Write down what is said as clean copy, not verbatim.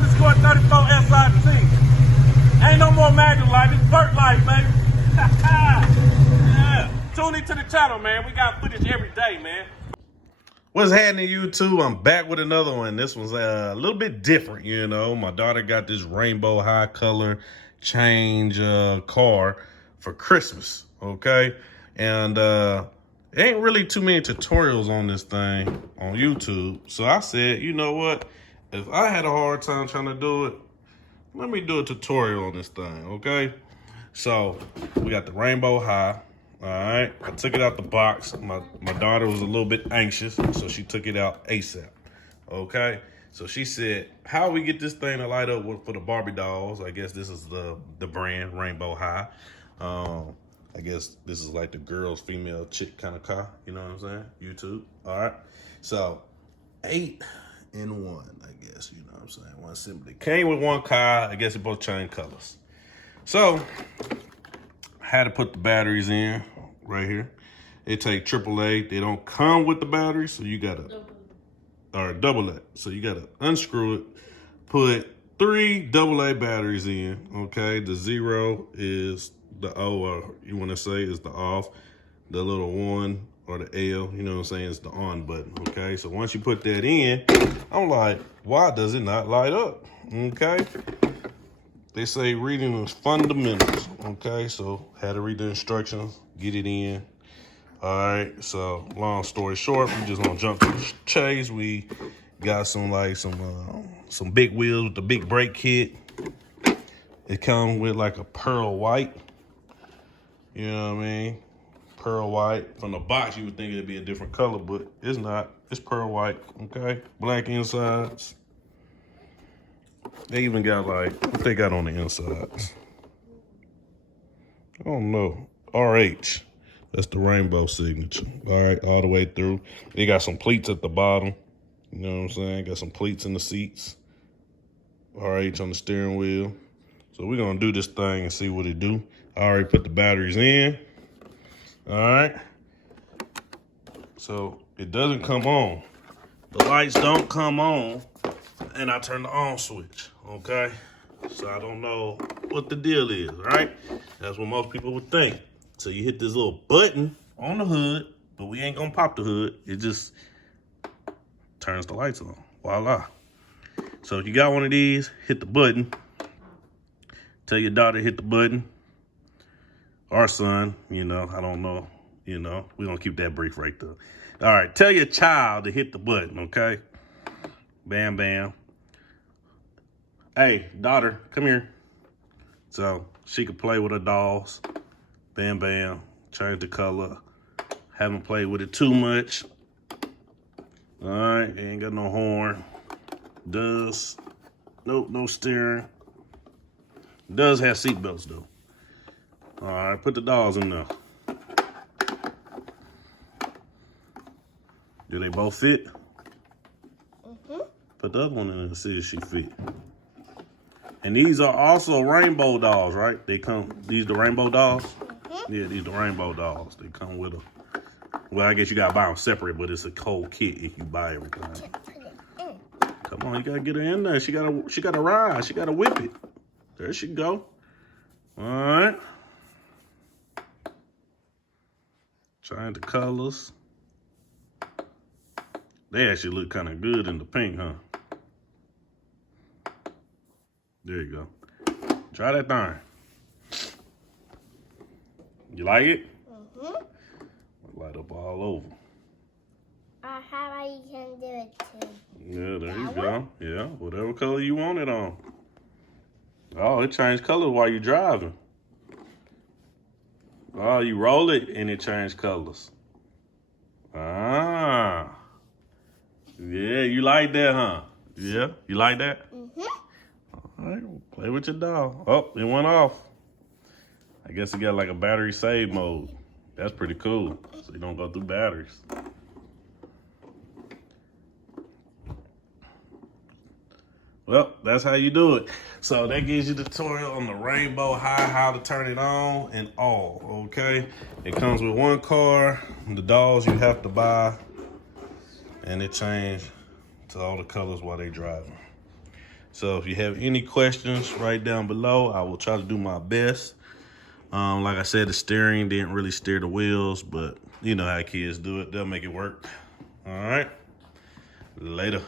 Defiantly_34SIT. Ain't no more Magna life, it's Burt life, baby. Yeah. Tune into the channel, man. We got footage every day, man. What's happening, YouTube? I'm back with another one. This one's a little bit different, you know. My daughter got this rainbow high color change car for Christmas, okay? And ain't really too many tutorials on this thing on YouTube. So I said, you know what? If I had a hard time trying to do it, let me do a tutorial on this thing, okay? So we got the rainbow high. All right, I took it out the box. My daughter was a little bit anxious, so she took it out ASAP. Okay, so she said, "How we get this thing to light up for the Barbie dolls?" I guess this is the brand Rainbow High. I guess this is like the girls, female chick kind of car. You know what I'm saying? YouTube. All right, so 8 in 1. I guess you know what I'm saying. One simply came with one car. I guess it both change colors. So had to put the batteries in right here. They take AAA. They don't come with the batteries, so you gotta, or double A. So you gotta unscrew it, put 3 AA batteries in, okay? The 0 is the O, or you wanna say is the off. The little 1 or the L, you know what I'm saying, is the on button, okay? So once you put that in, I'm like, why does it not light up, okay? They say reading is fundamentals, okay? So had to read the instructions, get it in. All right, so long story short, we just gonna jump to the chase. We got some big wheels with the big brake kit. It comes with like a pearl white, you know what I mean? Pearl white. From the box, you would think it'd be a different color, but it's not. It's pearl white, okay? Black insides. They even got like, what they got on the insides? I don't know. RH. That's the rainbow signature. All right, all the way through. They got some pleats at the bottom. You know what I'm saying? Got some pleats in the seats. RH on the steering wheel. So we're gonna do this thing and see what it do. I already put the batteries in. All right. So it doesn't come on. The lights don't come on, and I turn the on switch, okay? So I don't know what the deal is, right? That's what most people would think. So you hit this little button on the hood, but we ain't gonna pop the hood. It just turns the lights on, voila. So if you got one of these, hit the button. Tell your daughter to hit the button. Or son, you know, I don't know, you know. We're gonna keep that brief right there. All right, tell your child to hit the button, okay? Bam, bam. Hey, daughter, come here. So she could play with her dolls. Bam, bam. Change the color. Haven't played with it too much. All right, ain't got no horn. Does. Nope, no steering. Does have seatbelts though. All right, put the dolls in there. Do they both fit? Put the other one in and see if she fit. And these are also rainbow dolls, right? They come, these the rainbow dolls? Yeah, these the rainbow dolls. They come with a, well, I guess you gotta buy them separate, but it's a cold kit if you buy everything. Come on, you gotta get her in there. She gotta ride. She gotta whip it. There she go. All right. Trying the colors. They actually look kind of good in the pink, huh? There you go. Try that thing. You like it? Light up all over. How you can do it too? Yeah, there you go. Yeah, whatever color you want it on. Oh, it changed colors while you're driving. Oh, you roll it and it changed colors. Ah. Yeah, you like that, huh? Yeah, you like that? All right, play with your doll. Oh, it went off. I guess it got like a battery save mode. That's pretty cool. So you don't go through batteries. Well, that's how you do it. So that gives you the tutorial on the Rainbow High, how to turn it on and off, okay? It comes with one car. The dolls you have to buy, and it changes to all the colors while they driving. So if you have any questions, write down below. I will try to do my best. Like I said, the steering didn't really steer the wheels, but you know how kids do it. They'll make it work. All right. Later.